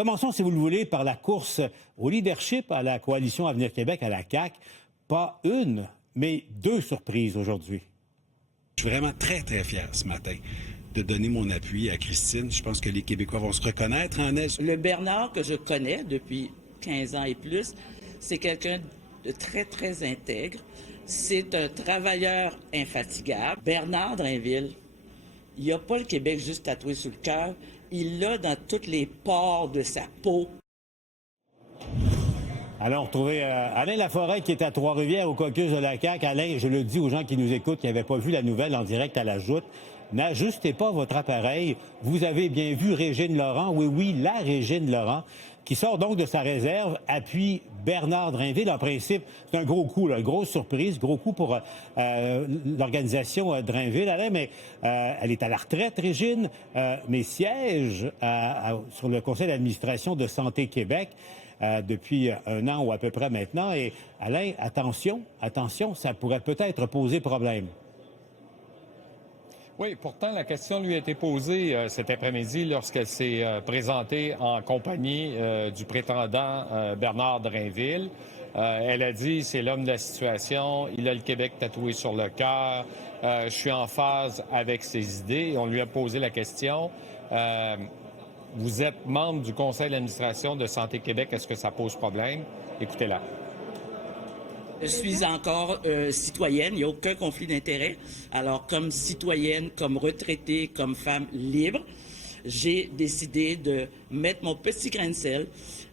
Commençons, si vous le voulez, par la course au leadership à la Coalition Avenir Québec, à la CAQ. Pas une, mais deux surprises aujourd'hui. Je suis vraiment très, très fier ce matin de donner mon appui à Christine. Je pense que les Québécois vont se reconnaître en elle. Le Bernard que je connais depuis 15 ans et plus, c'est quelqu'un de très, très intègre. C'est un travailleur infatigable. Bernard Drainville, il n'a pas le Québec juste tatoué sur le cœur, il l'a dans tous les pores de sa peau. Allons retrouver Alain Laforêt qui est à Trois-Rivières au caucus de la CAQ. Alain, je le dis aux gens qui nous écoutent, qui n'avaient pas vu la nouvelle en direct à la Joute, n'ajustez pas votre appareil. Vous avez bien vu Régine Laurent, oui, la Régine Laurent, qui sort donc de sa réserve, appuie Bernard Drainville. En principe, c'est un gros coup, là, une grosse surprise, gros coup pour l'organisation Drainville. Alain, mais elle est à la retraite, Régine, mais siège sur le conseil d'administration de Santé Québec depuis un an ou à peu près maintenant. Et Alain, attention, ça pourrait peut-être poser problème. Oui, pourtant, la question lui a été posée cet après-midi lorsqu'elle s'est présentée en compagnie du prétendant Bernard Drainville. Elle a dit, c'est l'homme de la situation, il a le Québec tatoué sur le cœur, je suis en phase avec ses idées. Et on lui a posé la question, vous êtes membre du conseil d'administration de Santé Québec, est-ce que ça pose problème? Écoutez-la. Je suis encore citoyenne, il n'y a aucun conflit d'intérêt. Alors, comme citoyenne, comme retraitée, comme femme libre, j'ai décidé de mettre mon petit grain de sel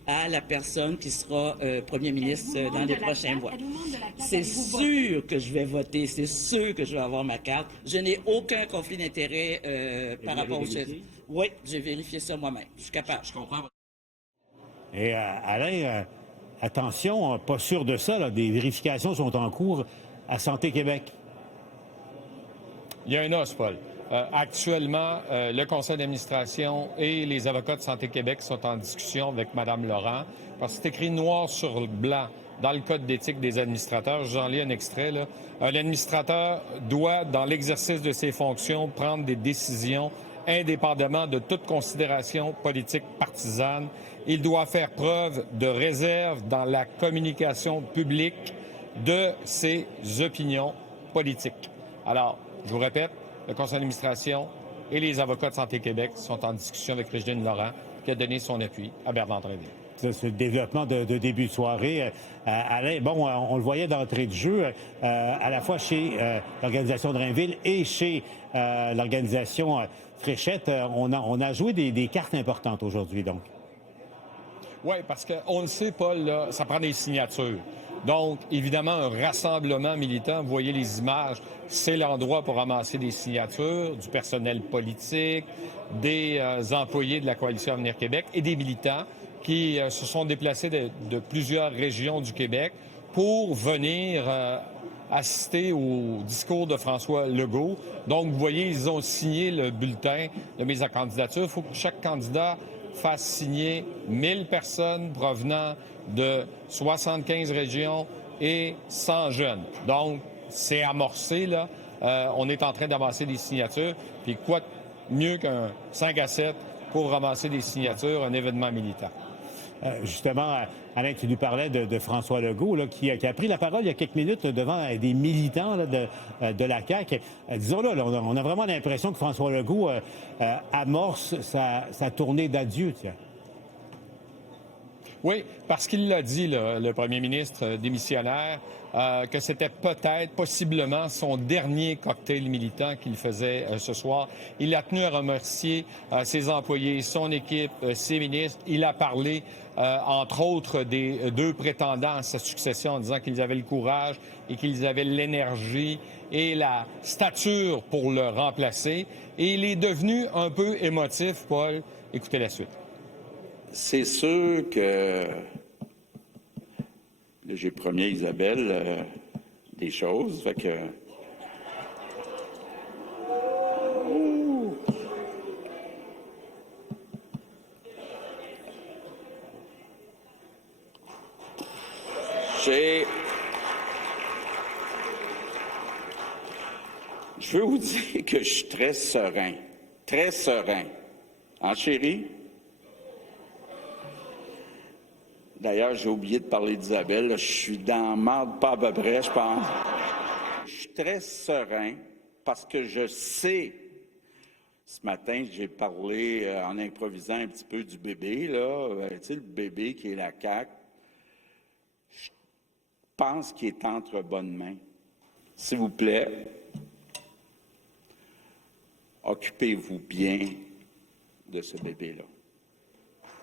à la personne qui sera premier ministre dans les prochains mois. C'est sûr que je vais voter, c'est sûr que je vais avoir ma carte. Je n'ai aucun conflit d'intérêt par rapport aux choses. Oui, j'ai vérifié ça moi-même. Je suis capable. Je comprends. Et Alain, attention, pas sûr de ça, là, des vérifications sont en cours à Santé Québec. Il y a un os, Paul. Actuellement, le conseil d'administration et les avocats de Santé Québec sont en discussion avec Mme Laurent, parce que c'est écrit noir sur blanc dans le Code d'éthique des administrateurs. J'en lis un extrait, là. L'administrateur doit, dans l'exercice de ses fonctions, prendre des décisions indépendamment de toute considération politique partisane. Il doit faire preuve de réserve dans la communication publique de ses opinions politiques. Alors, je vous répète, le conseil d'administration et les avocats de Santé Québec sont en discussion avec Régine Laurent, qui a donné son appui à Bernard Drainville. C'est le développement de début de soirée. Alain, bon, on le voyait d'entrée de jeu, à la fois chez l'organisation Drainville et chez l'organisation Fréchette. On a joué des cartes importantes aujourd'hui, donc. Oui, parce qu'on le sait, Paul, là, ça prend des signatures. Donc, évidemment, un rassemblement militant, vous voyez les images, c'est l'endroit pour ramasser des signatures, du personnel politique, des employés de la Coalition Avenir Québec et des militants qui se sont déplacés de plusieurs régions du Québec pour venir assister au discours de François Legault. Donc, vous voyez, ils ont signé le bulletin de mise à candidature. Il faut que chaque candidat fasse signer 1000 personnes provenant de 75 régions et 100 jeunes. Donc, c'est amorcé, là. On est en train d'amasser des signatures. Puis quoi de mieux qu'un 5 à 7 pour ramasser des signatures, un événement militant? Justement, Alain, tu nous parlais de François Legault, là, qui a pris la parole il y a quelques minutes là, devant des militants là, de la CAQ. Disons-là, on a vraiment l'impression que François Legault amorce sa tournée d'adieu, tiens. Oui, parce qu'il l'a dit, le premier ministre démissionnaire, que c'était peut-être, possiblement, son dernier cocktail militant qu'il faisait ce soir. Il a tenu à remercier ses employés, son équipe, ses ministres. Il a parlé, entre autres, des deux prétendants à sa succession en disant qu'ils avaient le courage et qu'ils avaient l'énergie et la stature pour le remplacer. Et il est devenu un peu émotif, Paul. Écoutez la suite. C'est sûr que j'ai promis à Isabelle des choses, fait que je veux vous dire que je suis très serein, hein, chérie? D'ailleurs, j'ai oublié de parler d'Isabelle. Là, je suis dans marde pas à peu près, je pense. Je suis très serein parce que je sais. Ce matin, j'ai parlé en improvisant un petit peu du bébé, là. Tu sais, le bébé qui est la CAQ. Je pense qu'il est entre bonnes mains. S'il vous plaît, occupez-vous bien de ce bébé-là.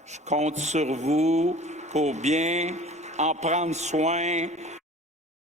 Je compte sur vous pour bien en prendre soin